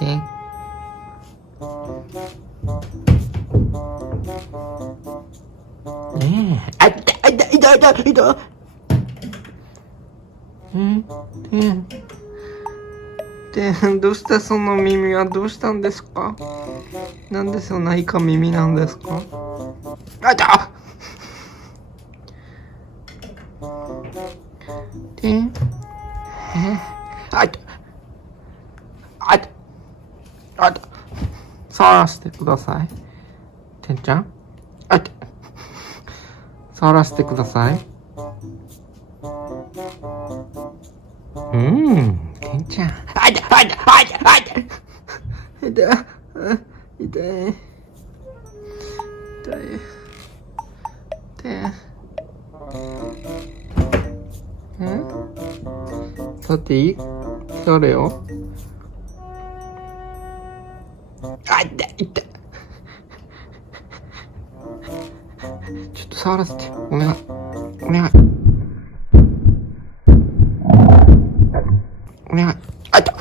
ね。ねえ。あ、いた。どうしたその耳はどうしたんですか？なんでそんなイカ耳なんですか？あたあたあたあた触らせてください。てんちゃんあた触らせてください。てんちゃん。痛い。触っていい？触れよ。痛い。ちょっと触らせて。お願い。お願い。あた